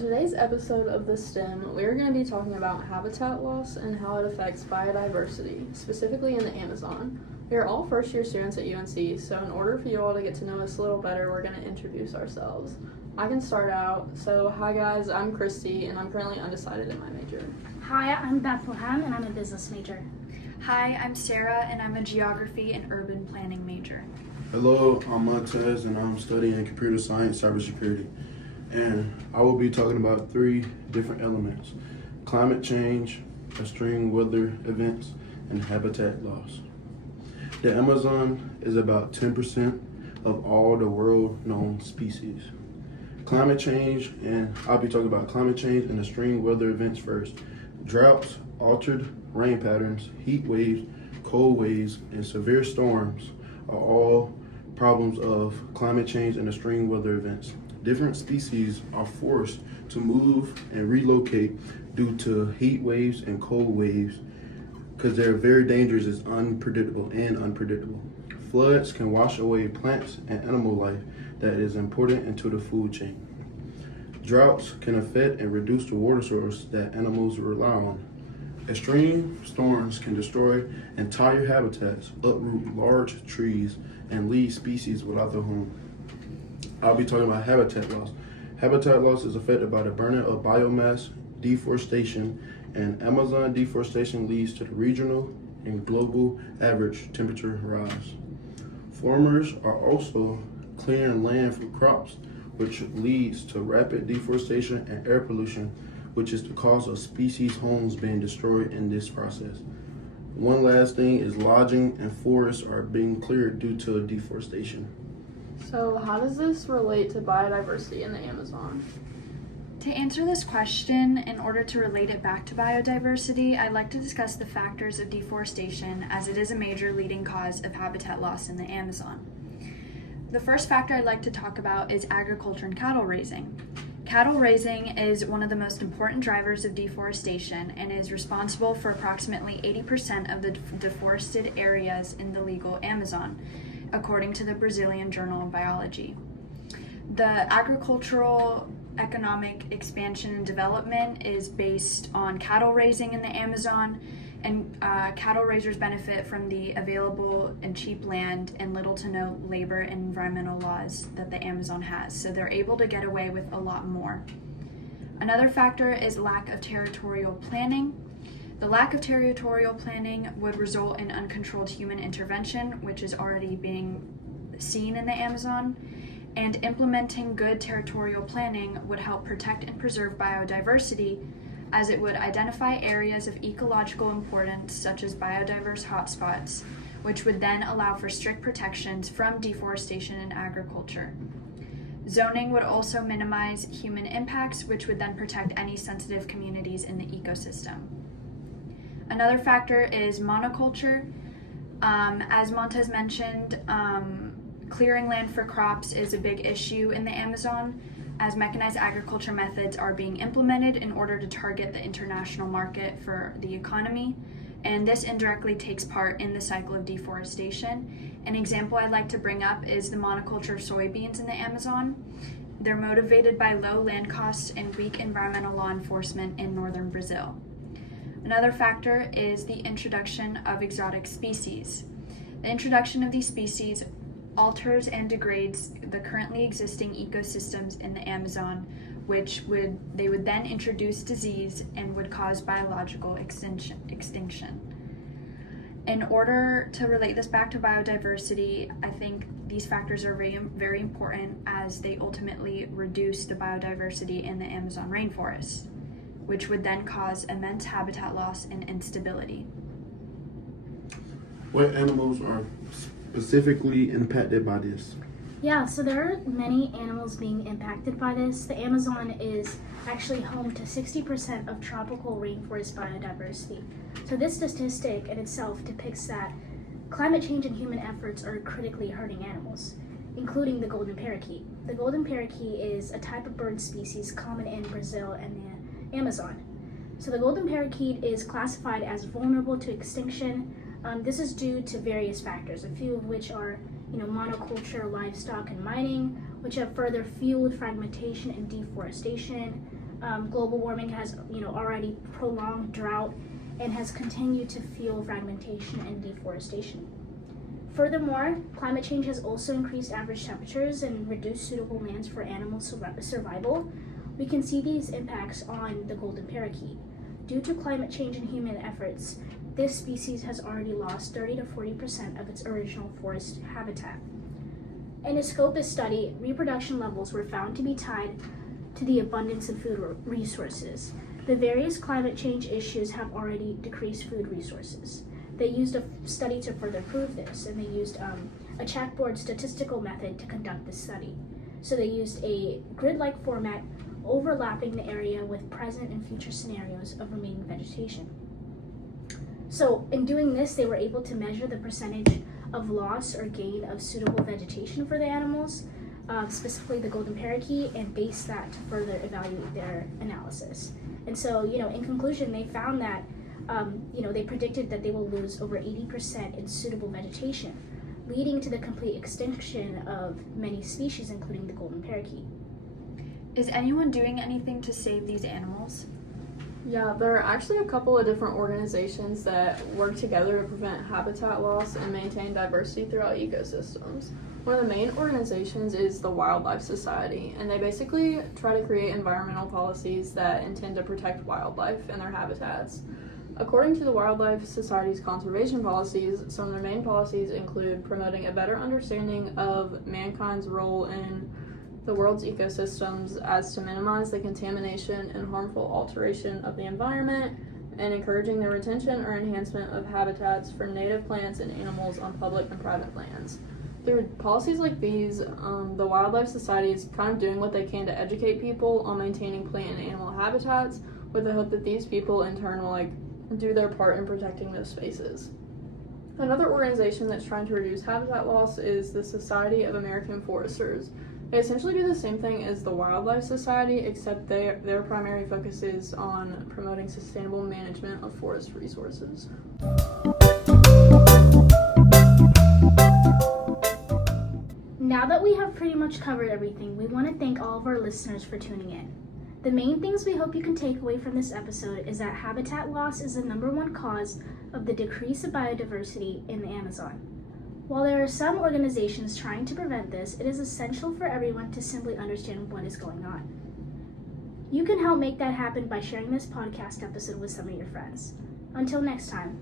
today's episode of The STEM, we're going to be talking about habitat loss and how it affects biodiversity, specifically in the Amazon. We are all first-year students at UNC, so in order for you all to get to know us a little better, we're going to introduce ourselves. I can start out. So, hi guys, I'm Christy, and I'm currently undecided in my major. Hi, I'm Bethlehem, and I'm a business major. Hi, I'm Sarah, and I'm a geography and urban planning major. Hello, I'm Montez, and I'm studying computer science, cybersecurity. And I will be talking about three different elements: climate change, extreme weather events, and habitat loss. The Amazon is about 10% of all the world-known species. Climate change, and I'll be talking about climate change and extreme weather events first. Droughts, altered rain patterns, heat waves, cold waves, and severe storms are all problems of climate change and extreme weather events. Different species are forced to move and relocate due to heat waves and cold waves because they're very dangerous and unpredictable. Floods can wash away plants and animal life that is important into the food chain. Droughts can affect and reduce the water source that animals rely on. Extreme storms can destroy entire habitats, uproot large trees, and leave species without their home. I'll be talking about habitat loss. Habitat loss is affected by the burning of biomass, deforestation, and Amazon deforestation leads to the regional and global average temperature rise. Farmers are also clearing land for crops, which leads to rapid deforestation and air pollution, which is the cause of species homes being destroyed in this process. One last thing is lodging and forests are being cleared due to deforestation. So, how does this relate to biodiversity in the Amazon? To answer this question, in order to relate it back to biodiversity, I'd like to discuss the factors of deforestation as it is a major leading cause of habitat loss in the Amazon. The first factor I'd like to talk about is agriculture and cattle raising. Cattle raising is one of the most important drivers of deforestation and is responsible for approximately 80% of the deforested areas in the legal Amazon, according to the Brazilian Journal of Biology. The agricultural economic expansion and development is based on cattle raising in the Amazon, and cattle raisers benefit from the available and cheap land and little to no labor and environmental laws that the Amazon has, so they're able to get away with a lot more. Another factor is lack of territorial planning. The lack of territorial planning would result in uncontrolled human intervention, which is already being seen in the Amazon, and implementing good territorial planning would help protect and preserve biodiversity, as it would identify areas of ecological importance such as biodiverse hotspots, which would then allow for strict protections from deforestation and agriculture. Zoning would also minimize human impacts, which would then protect any sensitive communities in the ecosystem. Another factor is monoculture. As Montez mentioned, clearing land for crops is a big issue in the Amazon, as mechanized agriculture methods are being implemented in order to target the international market for the economy, and this indirectly takes part in the cycle of deforestation. An example I'd like to bring up is the monoculture of soybeans in the Amazon. They're motivated by low land costs and weak environmental law enforcement in northern Brazil. Another factor is the introduction of exotic species. The introduction of these species alters and degrades the currently existing ecosystems in the Amazon, they would then introduce disease and would cause biological extinction. In order to relate this back to biodiversity, I think these factors are very, very important as they ultimately reduce the biodiversity in the Amazon rainforest, which would then cause immense habitat loss and instability. What animals are specifically impacted by this? Yeah, so there are many animals being impacted by this. The Amazon is actually home to 60% of tropical rainforest biodiversity. So this statistic in itself depicts that climate change and human efforts are critically hurting animals, including the golden parakeet. The golden parakeet is a type of bird species common in Brazil and the Amazon. So the golden parakeet is classified as vulnerable to extinction. This is due to various factors, a few of which are monoculture, livestock, and mining, which have further fueled fragmentation and deforestation. Global warming has, already prolonged drought and has continued to fuel fragmentation and deforestation. Furthermore, climate change has also increased average temperatures and reduced suitable lands for animal survival. We can see these impacts on the golden parakeet. Due to climate change and human efforts, this species has already lost 30 to 40% of its original forest habitat. In a Scopus study, reproduction levels were found to be tied to the abundance of food resources. The various climate change issues have already decreased food resources. They used a study to further prove this, and they used a chalkboard statistical method to conduct this study. So they used a grid-like format overlapping the area with present and future scenarios of remaining vegetation. So in doing this, they were able to measure the percentage of loss or gain of suitable vegetation for the animals, specifically the golden parakeet, and base that to further evaluate their analysis. And so, in conclusion, they found that, they predicted that they will lose over 80% in suitable vegetation, leading to the complete extinction of many species, including the golden parakeet. Is anyone doing anything to save these animals? Yeah, there are actually a couple of different organizations that work together to prevent habitat loss and maintain diversity throughout ecosystems. One of the main organizations is the Wildlife Society, and they basically try to create environmental policies that intend to protect wildlife and their habitats. According to the Wildlife Society's conservation policies, some of their main policies include promoting a better understanding of mankind's role in the world's ecosystems as to minimize the contamination and harmful alteration of the environment, and encouraging the retention or enhancement of habitats for native plants and animals on public and private lands. Through policies like these, the Wildlife Society is kind of doing what they can to educate people on maintaining plant and animal habitats, with the hope that these people in turn will do their part in protecting those spaces. Another organization that's trying to reduce habitat loss is the Society of American Foresters. They essentially do the same thing as the Wildlife Society, except their primary focus is on promoting sustainable management of forest resources. Now that we have pretty much covered everything, we want to thank all of our listeners for tuning in. The main things we hope you can take away from this episode is that habitat loss is the #1 cause of the decrease of biodiversity in the Amazon. While there are some organizations trying to prevent this, it is essential for everyone to simply understand what is going on. You can help make that happen by sharing this podcast episode with some of your friends. Until next time.